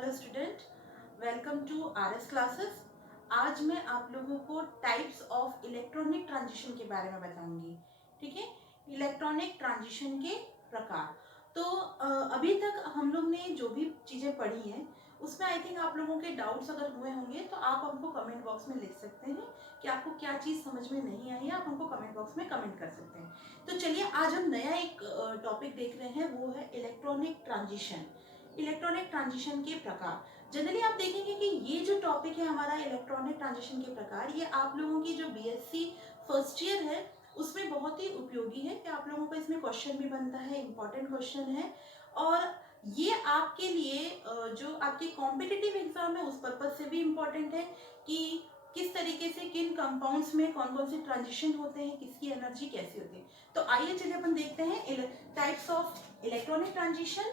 Hello student, welcome to RS classes. आज मैं आप लोगों को टाइप्स ऑफ इलेक्ट्रॉनिक ट्रांजिशन के बारे में बताऊंगी। ठीक है, इलेक्ट्रॉनिक ट्रांजिशन के प्रकार। तो अभी तक हम लोग ने जो भी चीज़ें पढ़ी हैं उसमें आई थिंक आप लोगों के डाउट्स अगर हुए होंगे तो आप हमको कमेंट बॉक्स में लिख सकते हैं कि आपको क्या चीज़ समझ में नहीं आई है। आप हमको कमेंट बॉक्स में कमेंट कर सकते हैं। तो चलिए, आज हम नया एक टॉपिक देख रहे हैं, वो है इलेक्ट्रॉनिक ट्रांजिशन। इलेक्ट्रॉनिक ट्रांजिशन के प्रकार। जनरली आप देखेंगे कि ये जो टॉपिक है हमारा इलेक्ट्रॉनिक ट्रांजिशन के प्रकार, ये आप लोगों की जो बीएससी फर्स्ट ईयर है उसमें बहुत ही उपयोगी है कि आप लोगों को इसमें क्वेश्चन भी बनता है, इंपॉर्टेंट क्वेश्चन है। और ये आपके लिए जो आपके कॉम्पिटिटिव एग्जाम है उस पर्पज से भी इम्पोर्टेंट है कि किस तरीके से किन कंपाउंड्स में कौन कौन से ट्रांजिशन होते हैं, किसकी एनर्जी कैसी होती है। तो आइए चलिए अपन देखते हैं types of electronic transition.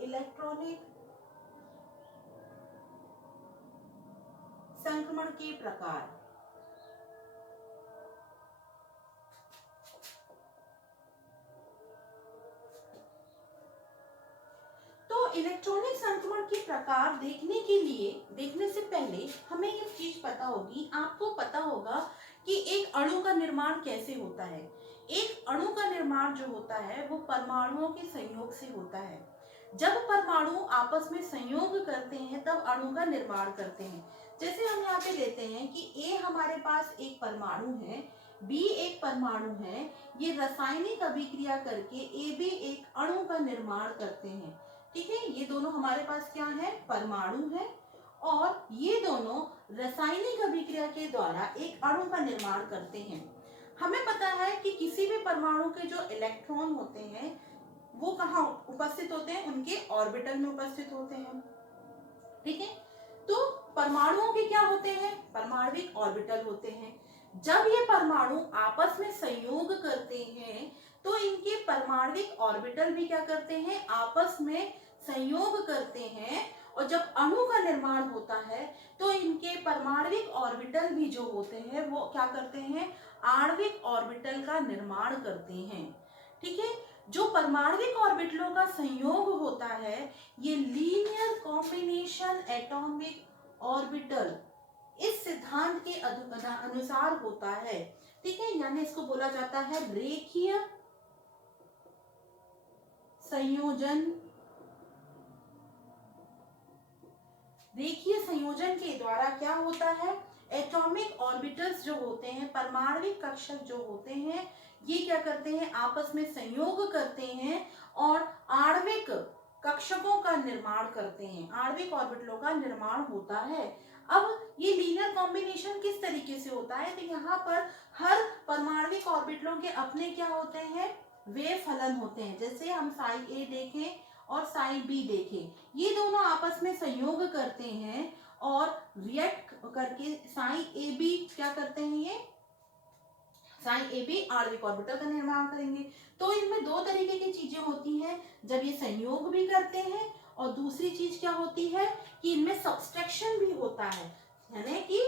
Electronic संक्रमण के प्रकार। तो इलेक्ट्रॉनिक संक्रमण के प्रकार देखने से पहले हमें ये चीज पता होगी, आपको पता होगा कि एक अणु का निर्माण कैसे होता है। एक अणु का निर्माण जो होता है वो परमाणुओं के संयोग से होता है। जब परमाणु आपस में संयोग करते हैं तब अणु का निर्माण करते हैं। जैसे हम यहाँ पे लेते हैं कि ए हमारे पास एक परमाणु है, बी एक परमाणु है, ये रासायनिक अभिक्रिया करके ए बी एक अणु का निर्माण करते हैं। ठीक है, ये दोनों हमारे पास क्या है, परमाणु है, और ये दोनों रासायनिक अभिक्रिया के द्वारा एक अणु का निर्माण करते हैं। हमें पता है कि किसी भी परमाणु के जो इलेक्ट्रॉन होते हैं वो कहाँ उपस्थित होते हैं, उनके ऑर्बिटल में उपस्थित होते हैं। ठीक है, तो परमाणुओं के क्या होते हैं, परमाणविक ऑर्बिटल होते हैं। जब ये परमाणु आपस में संयोग करते हैं तो इनके परमाणविक ऑर्बिटल भी क्या करते हैं, आपस में संयोग करते हैं। और जब अणु का निर्माण होता है तो इनके परमाणविक ऑर्बिटल भी जो होते हैं वो क्या करते हैं, आणविक ऑर्बिटल का निर्माण करते हैं। ठीक है, जो परमाणविक ऑर्बिटलों का संयोग होता है ये लीनियर कॉम्बिनेशन एटॉमिक ऑर्बिटल इस सिद्धांत के अनुसार होता है। ठीक है, यानी इसको बोला जाता है रेखीय संयोजन। रेखीय संयोजन के द्वारा क्या होता है, एटॉमिक ऑर्बिटल्स जो होते हैं, परमाणविक कक्षक जो होते हैं, ये क्या करते हैं, आपस में संयोग करते हैं और आणविक कक्षकों का निर्माण करते हैं, आणविक ऑर्बिटलों का निर्माण होता है। अब ये लीनियर कॉम्बिनेशन किस तरीके से होता है, तो यहाँ पर हर परमाणविक ऑर्बिटलों के अपने क्या होते हैं, वे फलन होते हैं। जैसे हम साई ए देखें और साई बी देखें, ये दोनों आपस में संयोग करते हैं और रिएक्ट करके साई ए बी क्या करते हैं, ये साई ए बी आणविक ऑर्बिटल का निर्माण करेंगे। तो इनमें दो तरीके की चीजें होती हैं, जब ये संयोग भी करते हैं, और दूसरी चीज क्या होती है कि इनमें सब्सट्रैक्शन भी होता है, यानी कि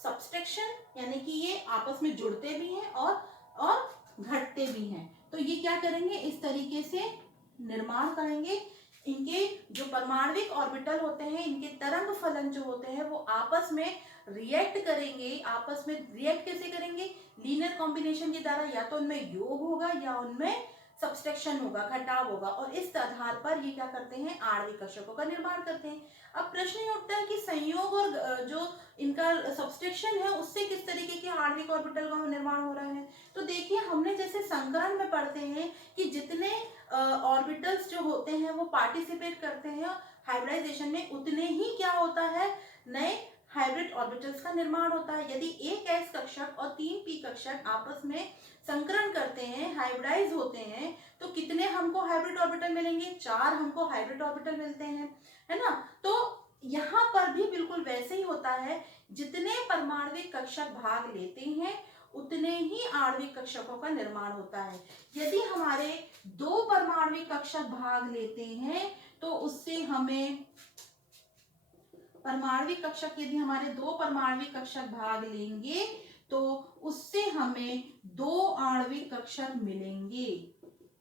सब्सट्रैक्शन यानी कि ये आपस में जुड़ते भी हैं और घटते भी हैं। तो ये क्या करेंगे, इस तरीके से निर्माण करेंगे। इनके जो परमाणविक ऑर्बिटल होते हैं, इनके तरंग फलन जो होते हैं वो आपस में रिएक्ट करेंगे। आपस में रिएक्ट कैसे करेंगे, लीनियर कॉम्बिनेशन के द्वारा, या तो उनमें योग होगा या उनमें सब्सट्रैक्शन होगा, घटाव होगा, और इस आधार पर ये क्या करते हैं, आणविक कक्षकों का निर्माण करते हैं। अब प्रश्न ये उठता है कि संयोग और जो इनका सब्सट्रैक्शन है उससे किस तरीके के आणविक ऑर्बिटल का निर्माण हो रहा है। तो देखिए, हमने जैसे संकरण में पढ़ते हैं कि जितने ऑर्बिटल्स जो होते हैं वो पार्टिसिपेट करते हैं हाइब्रिडाइजेशन में, उतने ही क्या होता है, नए हाइब्रिड ऑर्बिटल्स का निर्माण होता है। यदि एक एस कक्षक और 3 पी कक्षक आपस में संकरण करते हैं, हाइब्रिडाइज होते हैं, तो कितने हमको हाइब्रिड ऑर्बिटल मिलेंगे, 4 हमको हाइब्रिड ऑर्बिटल मिलते हैं, है ना। तो यहाँ पर भी बिल्कुल वैसे ही होता है, जितने परमाणविक कक्षक भाग लेते हैं उतने ही आणविक कक्षकों का निर्माण होता है। यदि हमारे 2 परमाणविक कक्षक भाग लेते हैं तो उससे हमें परमाणविक कक्षक, यदि हमारे 2 परमाणविक कक्षक भाग लेंगे तो उससे हमें 2 आणविक कक्षक मिलेंगे।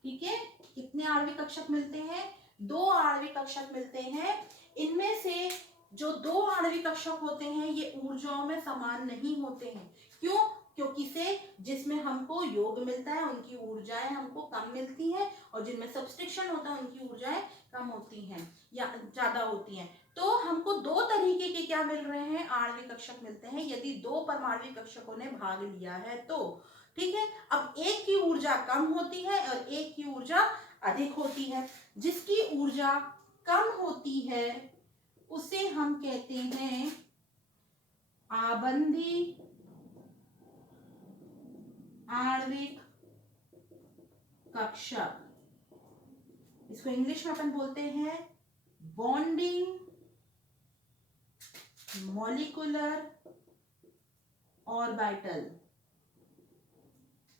ठीक है, कितने आणविक कक्षक मिलते हैं, 2 आणविक कक्षक मिलते हैं। इनमें से जो दो आणविक कक्षक होते हैं ये ऊर्जाओं में समान नहीं होते हैं। क्यों? क्योंकि से जिसमें हमको योग मिलता है उनकी ऊर्जाएं हमको कम मिलती हैं, और जिनमें सब्स्टिक्शन होता है उनकी ऊर्जाएं कम होती हैं या ज्यादा होती हैं। तो हमको दो तरीके के क्या मिल रहे हैं, आणविक कक्षक मिलते हैं, यदि दो परमाणविक कक्षकों ने भाग लिया है तो। ठीक है, अब एक की ऊर्जा कम होती है और एक की ऊर्जा अधिक होती है। जिसकी ऊर्जा कम होती है उसे हम कहते हैं आबंधी आणविक कक्षक। इसको इंग्लिश में अपन बोलते हैं बॉन्डिंग मॉलिक्यूलर ऑर्बिटल।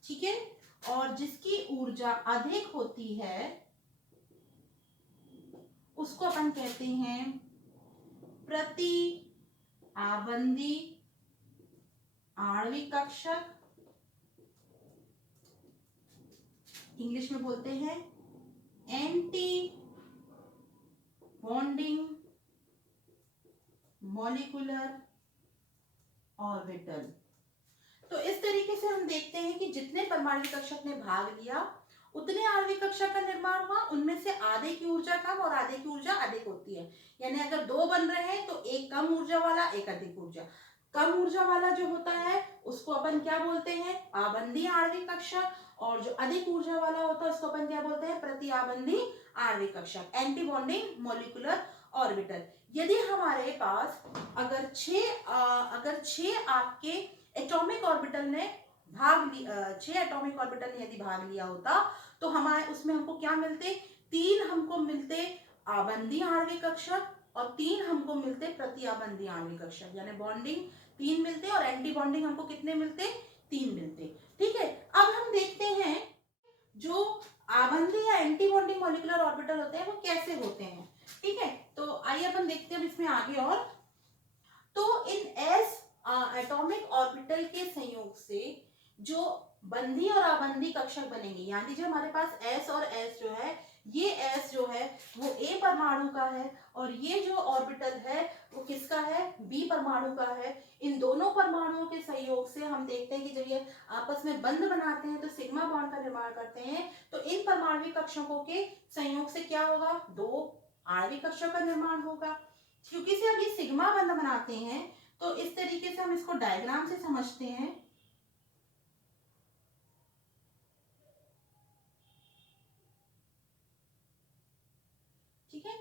ठीक है, और जिसकी ऊर्जा अधिक होती है उसको अपन कहते हैं प्रति आबंधी आणविक कक्षक। इंग्लिश में बोलते हैं एंटी बॉन्डिंग मॉलिक्यूलर ऑर्बिटल। तो इस तरीके से हम देखते हैं कि जितने परमाणविक कक्षक ने भाग लिया उतने आणविक कक्षक का निर्माण हुआ, उनमें से आधे की ऊर्जा कम और आधे की ऊर्जा अधिक होती है। यानी अगर दो बन रहे हैं तो एक कम ऊर्जा वाला एक अधिक ऊर्जा। कम ऊर्जा वाला जो होता है उसको अपन क्या बोलते हैं, आबंधी आणविक कक्षक, और जो अधिक ऊर्जा वाला होता है उसको अपन क्या बोलते हैं, प्रति आबंधी आणविक कक्षक, एंटी बॉन्डिंग मॉलिक्यूलर ऑर्बिटल। यदि हमारे पास अगर छह आपके एटॉमिक ऑर्बिटल ने छह एटॉमिक ऑर्बिटल ने यदि भाग लिया होता तो हमारे उसमें हमको क्या मिलते, तीन हमको मिलते आबंधी आणविक कक्षक और तीन हमको मिलते प्रति आबंधी आणविक कक्षक, यानी बॉन्डिंग तीन मिलते और एंटी बॉन्डिंग हमको कितने मिलते, तीन मिलते। ठीक है, अब हम देखते हैं जो आबंधी या एंटी बॉन्डिंग मॉलिक्यूलर ऑर्बिटल होते हैं वो कैसे होते हैं। ठीक है, तो आइए अपन देखते हैं इसमें आगे। और तो इन एस एटॉमिक ऑर्बिटल के संयोग से जो बंधी और आबंधी कक्षक बनेंगे, यानी जो हमारे पास एस और एस जो है, ये एस जो है वो ए परमाणु का है और ये जो ऑर्बिटल है वो किसका है, बी परमाणु का है। इन दोनों परमाणुओं के सहयोग से हम देखते हैं कि जब ये आपस में बंध बनाते हैं तो सिग्मा बॉन्ड का निर्माण करते हैं। तो इन परमाणविक कक्षकों के संयोग से क्या होगा, दो आणविक कक्षकों का निर्माण होगा। क्योंकि से अब ये सिग्मा बंध बनाते हैं तो इस तरीके से हम इसको डायग्राम से समझते हैं। ठीक है,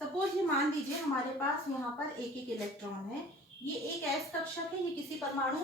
सपोज ये मान लीजिए हमारे पास यहाँ पर एक एक इलेक्ट्रॉन है, ये एक एस कक्षक है, ये किसी परमाणु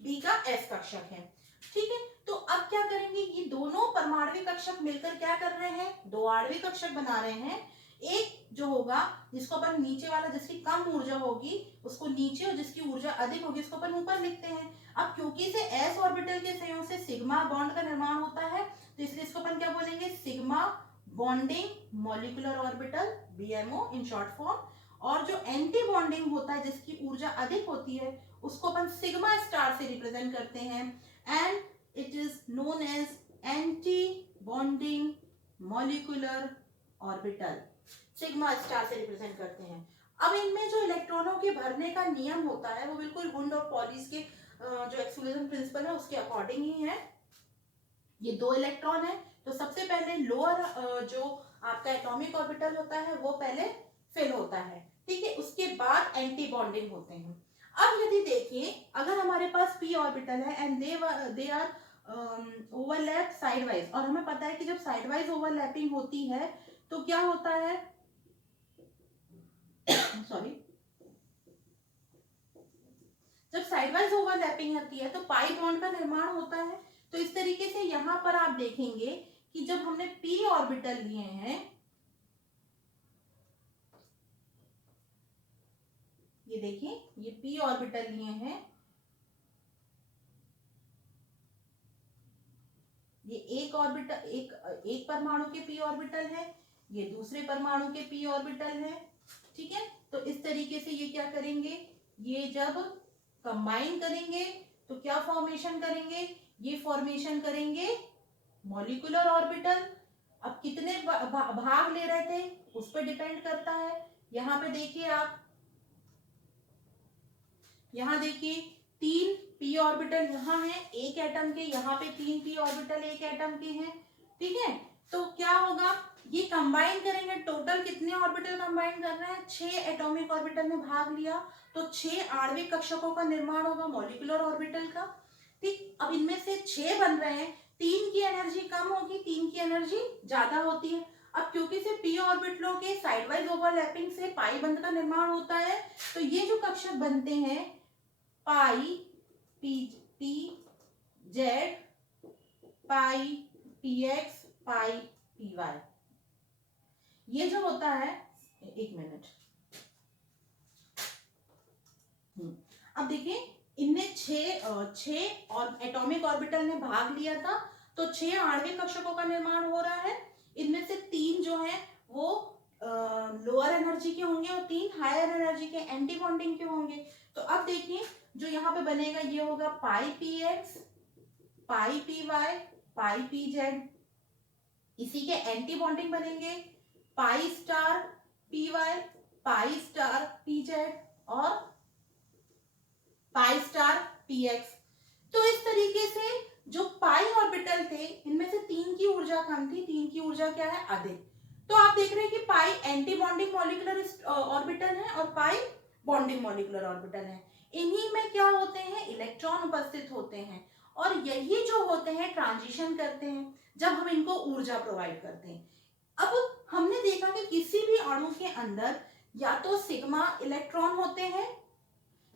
बी का एस कक्षक है। ठीक है, तो अब क्या करेंगे, ये दोनों परमाणविक कक्षक मिलकर क्या कर रहे हैं, दो आणविक कक्षक बना रहे हैं। एक जो होगा जिसको अपन नीचे वाला, जिसकी कम ऊर्जा होगी उसको नीचे और जिसकी ऊर्जा अधिक होगी उसको अपन ऊपर लिखते हैं। अब क्योंकि इसे एस ऑर्बिटल के संयोग से सिग्मा बॉन्ड का निर्माण होता है तो इसलिए इसको अपन क्या बोलेंगे, sigma bonding molecular orbital, BMO in short form. और जो एंटी बॉन्डिंग होता है जिसकी ऊर्जा अधिक होती है उसको अपन सिग्मा स्टार से रिप्रेजेंट करते हैं, and it is known as anti bonding molecular orbital, sigma star से रिप्रेजेंट करते हैं। अब इनमें जो इलेक्ट्रॉनों के भरने का नियम होता है वो बिल्कुल वुंड और पॉलिस के जो एक्सक्लूजन प्रिंसिपल है उसके अकॉर्डिंग ही है। ये दो इलेक्ट्रॉन है तो सबसे पहले लोअर जो आपका एटॉमिक ऑर्बिटल होता है वो पहले फिल होता है। ठीक है, उसके बाद एंटी बॉन्डिंग होते हैं। अब यदि देखिए अगर हमारे पास p ऑर्बिटल है and they are overlap sidewise, और हमें पता है कि जब साइडवाइज ओवरलैपिंग होती है तो क्या होता है सॉरी जब साइडवाइज ओवरलैपिंग होती है तो पाई बॉन्ड का निर्माण होता है। तो इस तरीके से यहां पर आप देखेंगे कि जब हमने p ऑर्बिटल लिए हैं, ये देखिए ये p ऑर्बिटल लिए हैं, ये एक ऑर्बिटल एक परमाणु के p ऑर्बिटल है, ये दूसरे परमाणु के p ऑर्बिटल है। ठीक है, तो इस तरीके से ये क्या करेंगे, ये जब कंबाइन करेंगे तो क्या फॉर्मेशन करेंगे, ये फॉर्मेशन करेंगे मॉलिक्यूलर ऑर्बिटल। अब कितने भाग ले रहे थे उस पर डिपेंड करता है, यहाँ पे देखिए आप, यहाँ देखिए 3 p ऑर्बिटल यहाँ है एक एटम के, यहाँ पे 3 p ऑर्बिटल एक एटम के हैं। ठीक है, तो क्या होगा, ये कंबाइन करेंगे, टोटल कितने ऑर्बिटल कंबाइन कर रहे हैं, 6 एटॉमिक ऑर्बिटल में भाग लिया तो 6 आणविक कक्षकों का निर्माण होगा मॉलिक्यूलर ऑर्बिटल का। ठीक, अब इनमें से 6 बन रहे हैं, 3 की एनर्जी कम होगी, 3 की एनर्जी ज्यादा होती है। अब क्योंकि से p ऑर्बिटलों के साइड वाइज ओवरलैपिंग से पाई बंध का निर्माण होता है, तो ये जो कक्षक बनते हैं पाई पी पी जेड, पाई p x, pi p Y, ये जो होता है, एक मिनट, अब देखिए इनने 6 और एटॉमिक ऑर्बिटल ने भाग लिया था, तो 6 आणविक कक्षकों का निर्माण हो रहा है। इनमें से 3 जो है वो लोअर एनर्जी के होंगे और 3 हायर एनर्जी के एंटी बॉन्डिंग के होंगे। तो अब देखिए जो यहाँ पे बनेगा ये होगा pi p x, pi p y, pi p z. इसी के एंटी बॉन्डिंग बनेंगे pi star p y, pi star p z और पाई स्टार पी एक्स। तो इस तरीके से जो पाई ऑर्बिटल थे इनमें से 3 की ऊर्जा कम थी, 3 की ऊर्जा क्या है, अधिक। तो आप देख रहे हैं कि पाई एंटी बॉन्डिंग मॉलिक्यूलर ऑर्बिटल है और पाई बॉन्डिंग मॉलिक्यूलर ऑर्बिटल है। इन्हीं में क्या होते हैं, इलेक्ट्रॉन उपस्थित होते हैं और यही जो होते हैं ट्रांजिशन करते हैं जब हम इनको ऊर्जा प्रोवाइड करते हैं। अब हमने देखा कि किसी भी अणु के अंदर या तो सिग्मा इलेक्ट्रॉन होते हैं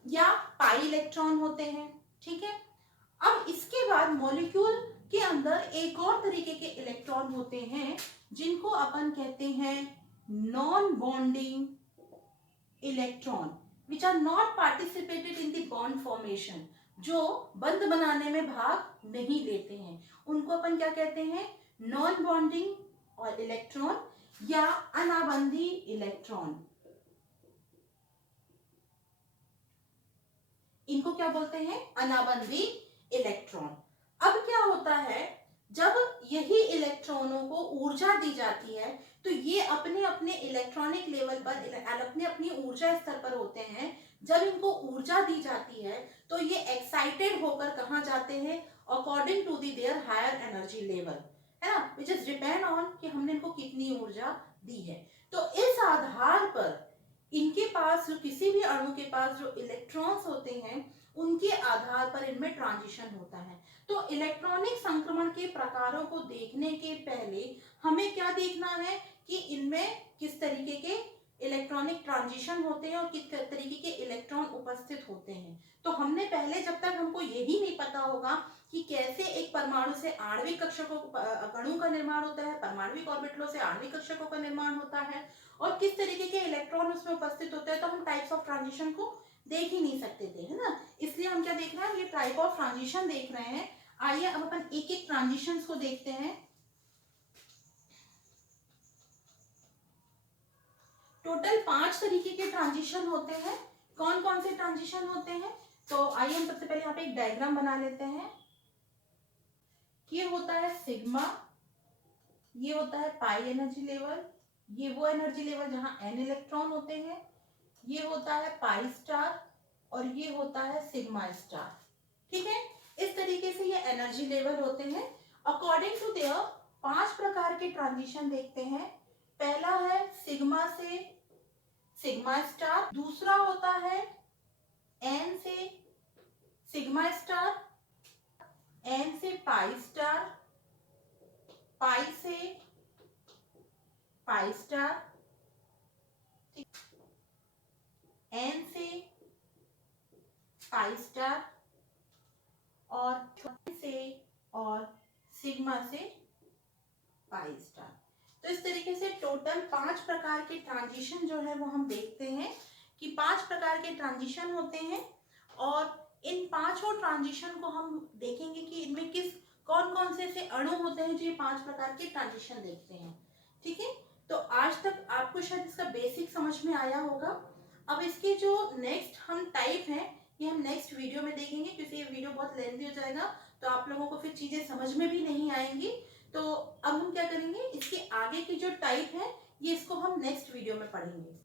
या पाई इलेक्ट्रॉन होते हैं। ठीक है, अब इसके बाद मॉलिक्यूल के अंदर एक और तरीके के इलेक्ट्रॉन होते हैं जिनको अपन कहते हैं non bonding electron, which are not participated in the bond formation, जो बंध बनाने में भाग नहीं लेते हैं, उनको अपन क्या कहते हैं, नॉन बॉन्डिंग और इलेक्ट्रॉन या अनाबंधी इलेक्ट्रॉन। इनको क्या बोलते हैं, अनाबंधी इलेक्ट्रॉन। अब क्या होता है, जब यही इलेक्ट्रॉनों को ऊर्जा दी जाती है तो ये अपने अपने इलेक्ट्रॉनिक लेवल पर अपने अपनी ऊर्जा स्तर पर होते हैं। जब इनको ऊर्जा दी जाती है तो ये एक्साइटेड होकर कहाँ जाते हैं, according to their higher energy level, है ना, विच इज डिपेंड ऑन कि हमने इनको कितनी ऊर्जा दी है। तो इस आधार पर इनके पास जो किसी भी अणु के पास जो इलेक्ट्रॉन्स होते हैं उनके आधार पर इनमें ट्रांजिशन होता है। तो इलेक्ट्रॉनिक संक्रमण के प्रकारों को देखने के पहले हमें क्या देखना है कि इनमें किस तरीके के इलेक्ट्रॉनिक ट्रांजिशन होते हैं और किस तरीके के इलेक्ट्रॉन उपस्थित होते हैं। तो हमने पहले, जब तक हमको यही नहीं पता होगा कि कैसे एक परमाणु से आणविक कक्षकों अणु का निर्माण होता है, परमाणविक ऑर्बिटलों से आणविक कक्षकों का निर्माण होता है और किस तरीके के इलेक्ट्रॉन उसमें उपस्थित होते हैं, तो हम टाइप्स ऑफ ट्रांजिशन को देख ही नहीं सकते थे, है ना। इसलिए हम क्या देख रहे हैं, ये टाइप ऑफ ट्रांजिशन देख रहे हैं। आइए अब अपन एक एक ट्रांजिशन को देखते हैं। टोटल 5 तरीके के ट्रांजिशन होते हैं। कौन कौन से ट्रांजिशन होते हैं, तो आइए हम सबसे पहले यहाँ पे एक डायग्राम बना लेते हैं। ये होता है सिग्मा, ये होता है पाई एनर्जी लेवल, ये वो एनर्जी लेवल जहां n इलेक्ट्रॉन होते हैं, ये होता है पाई स्टार और ये होता है सिग्मा स्टार। ठीक है, इस तरीके से ये एनर्जी लेवल होते हैं। अकॉर्डिंग टू देयर 5 प्रकार के ट्रांजिशन देखते हैं। पहला है सिग्मा से सिग्मा स्टार, दूसरा होता है n से सिग्मा स्टार, n से पाई स्टार, पाई से पाई स्टार, n से पाई स्टार और से और सिग्मा से पाई स्टार। तो इस तरीके से टोटल 5 प्रकार के ट्रांजिशन जो है वो हम देखते हैं कि 5 प्रकार के ट्रांजिशन होते हैं और इन पांचों ट्रांजिशन को हम देखेंगे कि इनमें कौन कौन से ऐसे अणु होते हैं जो ये 5 प्रकार के ट्रांजिशन देखते हैं। ठीक है, तो आज तक आपको शायद इसका बेसिक समझ में आया होगा। अब इसके जो नेक्स्ट हम टाइप हैं ये हम नेक्स्ट वीडियो में देखेंगे, क्योंकि ये वीडियो बहुत लेंथी हो जाएगा तो आप लोगों को फिर चीजें समझ में भी नहीं आएंगी। तो अब हम क्या करेंगे, इसके आगे की जो टाइप है ये इसको हम नेक्स्ट वीडियो में पढ़ेंगे।